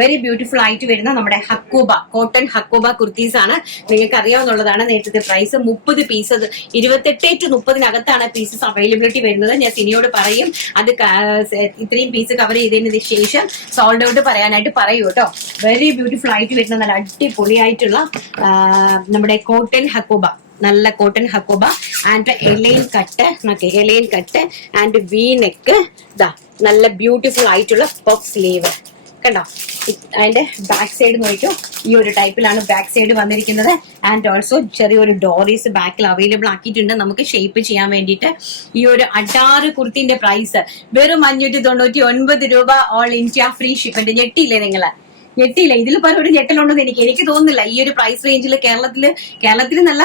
Very beautiful ആയിട്ട് വരുന്ന നമ്മുടെ ഹക്കൂബ കോട്ടൺ ഹക്കൂബ കുർത്തീസ് ആണ്. നിങ്ങൾക്ക് അറിയാവുന്നതാണ് നേരത്തെ price. 30 piece 28 to 30 pieces availability വരുന്നത്. ഞാൻ സിനിയോട് പറയും അത് ഇത്രയും പീസ് കവർ ചെയ്തതിന് ശേഷം സോൾഡ് ഔട്ട് പറയാനായിട്ട് പറയൂ കേട്ടോ. വെരി ബ്യൂട്ടിഫുൾ ആയിട്ട് വരുന്ന നല്ല അടിപൊളിയായിട്ടുള്ള നമ്മുടെ കോട്ടൺ ഹക്കൂബ, നല്ല cotton Hakoba and A line cut and V neck. ഇതാ നല്ല ബ്യൂട്ടിഫുൾ ആയിട്ടുള്ള പഫ് സ്ലീവ് കണ്ടോ. അതിന്റെ ബാക്ക് സൈഡ് നോക്കിയോ, ഈ ഒരു ടൈപ്പിലാണ് ബാക്ക് സൈഡ് വന്നിരിക്കുന്നത്. ആൻഡ് ഓൾസോ ചെറിയൊരു ഡോറീസ് ബാക്കിൽ അവൈലബിൾ ആക്കിയിട്ടുണ്ട് നമുക്ക് ഷേപ്പ് ചെയ്യാൻ വേണ്ടിയിട്ട്. ഈ ഒരു അഡാറ് കുർത്തിന്റെ പ്രൈസ് വെറും 599 രൂപ, ഓൾ ഇന്ത്യ ഫ്രീ ഷിപ്മെന്റ്. ഞെട്ടിയില്ലേ നിങ്ങള്? ഞെട്ടിയില്ല. ഇതിൽ പല ഒരു ഞെട്ടലുണ്ടെന്ന് എനിക്ക് തോന്നുന്നില്ല. ഈ ഒരു പ്രൈസ് റേഞ്ചിൽ കേരളത്തിൽ നല്ല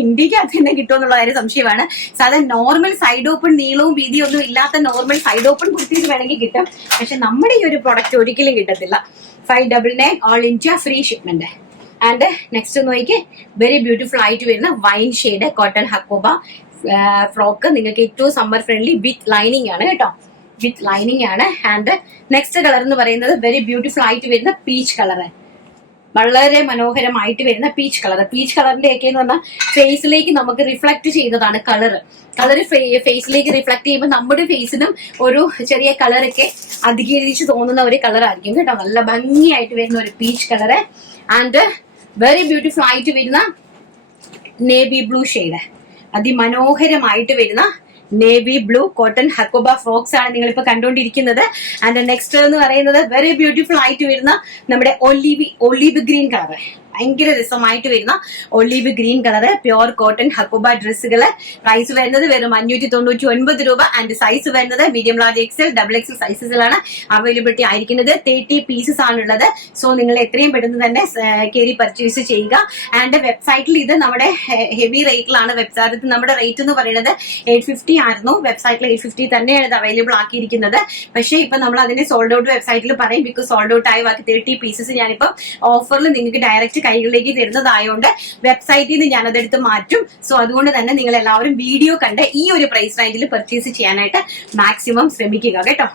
ഇന്ത്യക്ക് തന്നെ കിട്ടുമെന്നുള്ള കാര്യം സംശയമാണ്. സാധാരണ നോർമൽ സൈഡ് ഓപ്പൺ നീളവും വീതിയും ഒന്നും ഇല്ലാത്ത നോർമൽ സൈഡ് ഓപ്പൺ കുർത്തീസ് വേണമെങ്കിൽ കിട്ടും. പക്ഷെ നമ്മുടെ ഈ ഒരു പ്രൊഡക്റ്റ് ഒരിക്കലും കിട്ടത്തില്ല. 599 all India free shipment. And next നോക്കി വെരി ബ്യൂട്ടിഫുൾ ആയിട്ട് വരുന്ന wine shade cotton hakoba frock. നിങ്ങൾക്ക് ഏറ്റവും സമ്മർ ഫ്രണ്ട്ലി വിത്ത് ലൈനിങ് ആണ് കേട്ടോ, വിത്ത് ലൈനിങ് ആണ്. ആൻഡ് നെക്സ്റ്റ് കളർ എന്ന് പറയുന്നത് വെരി ബ്യൂട്ടിഫുൾ ആയിട്ട് വരുന്ന പീച്ച് കളറ്, വളരെ മനോഹരമായിട്ട് വരുന്ന പീച്ച് കളർ. പീച്ച് കളറിന്റെ ഒക്കെ എന്ന് പറഞ്ഞാൽ ഫേസിലേക്ക് നമുക്ക് റിഫ്ലക്ട് ചെയ്യുന്നതാണ് കളറ്. ഫേസിലേക്ക് റിഫ്ലക്ട് ചെയ്യുമ്പോൾ നമ്മുടെ ഫേസിനും ഒരു ചെറിയ കളറൊക്കെ അധികരിച്ച് തോന്നുന്ന ഒരു കളർ ആയിരിക്കും കേട്ടോ. നല്ല ഭംഗിയായിട്ട് വരുന്ന ഒരു peach colour. And very beautiful ആയിട്ട് വരുന്ന നേവി ബ്ലൂ ഷെയ്ഡ്, അതിമനോഹരമായിട്ട് വരുന്ന navy blue cotton hakoba frocks ആണ് നിങ്ങൾ ഇപ്പൊ കണ്ടുകൊണ്ടിരിക്കുന്നത്. ആൻഡ് നെക്സ്റ്റ് എന്ന് പറയുന്നത് വെരി ബ്യൂട്ടിഫുൾ ആയിട്ട് വരുന്ന നമ്മുടെ ഒലീവ് ഗ്രീൻ കളർ, ഭയങ്കര രസമായിട്ട് വരുന്ന olive green colour pure cotton Hakoba ഡ്രസ്സുകള്. പ്രൈസ് വരുന്നത് വെറും 599 രൂപ. ആൻഡ് സൈസ് വരുന്നത് medium, large, XL, double XL സൈസസിലാണ് അവൈലബിലിറ്റി ആയിരിക്കുന്നത്. 30 പീസസ് ആണുള്ളത്. സോ നിങ്ങൾ എത്രയും പെട്ടെന്ന് തന്നെ കയറി പർച്ചേസ് ചെയ്യുക. ആൻഡ് വെബ്സൈറ്റിൽ ഇത് നമ്മുടെ ഹെവി റേറ്റിലാണ്. വെബ്സൈറ്റിൽ നമ്മുടെ റേറ്റ് എന്ന് പറയുന്നത് 850 ആയിരുന്നു. വെബ്സൈറ്റിൽ 850 തന്നെയാണ് ഇത് അവൈലബിൾ ആക്കിയിരിക്കുന്നത്. പക്ഷേ ഇപ്പൊ നമ്മൾ അതിനെ സോൾഡ് ഔട്ട് വെബ്സൈറ്റിൽ പറയും, ബിക്കോസ് സോൾഡ് ഔട്ട് ആയി ബാക്കി 30 പീസസ് ഞാനിപ്പോ ഓഫറിൽ നിങ്ങൾക്ക് ഡയറക്റ്റ് കൈകളിലേക്ക് തരുന്നതായോണ്ട് വെബ്സൈറ്റിൽ നിന്ന് ഞാനതെടുത്ത് മാറ്റും. സോ അതുകൊണ്ട് തന്നെ നിങ്ങൾ എല്ലാവരും വീഡിയോ കണ്ട് ഈ ഒരു പ്രൈസ് റേഞ്ചിൽ പർച്ചേസ് ചെയ്യാനായിട്ട് മാക്സിമം ശ്രമിക്കുക കേട്ടോ.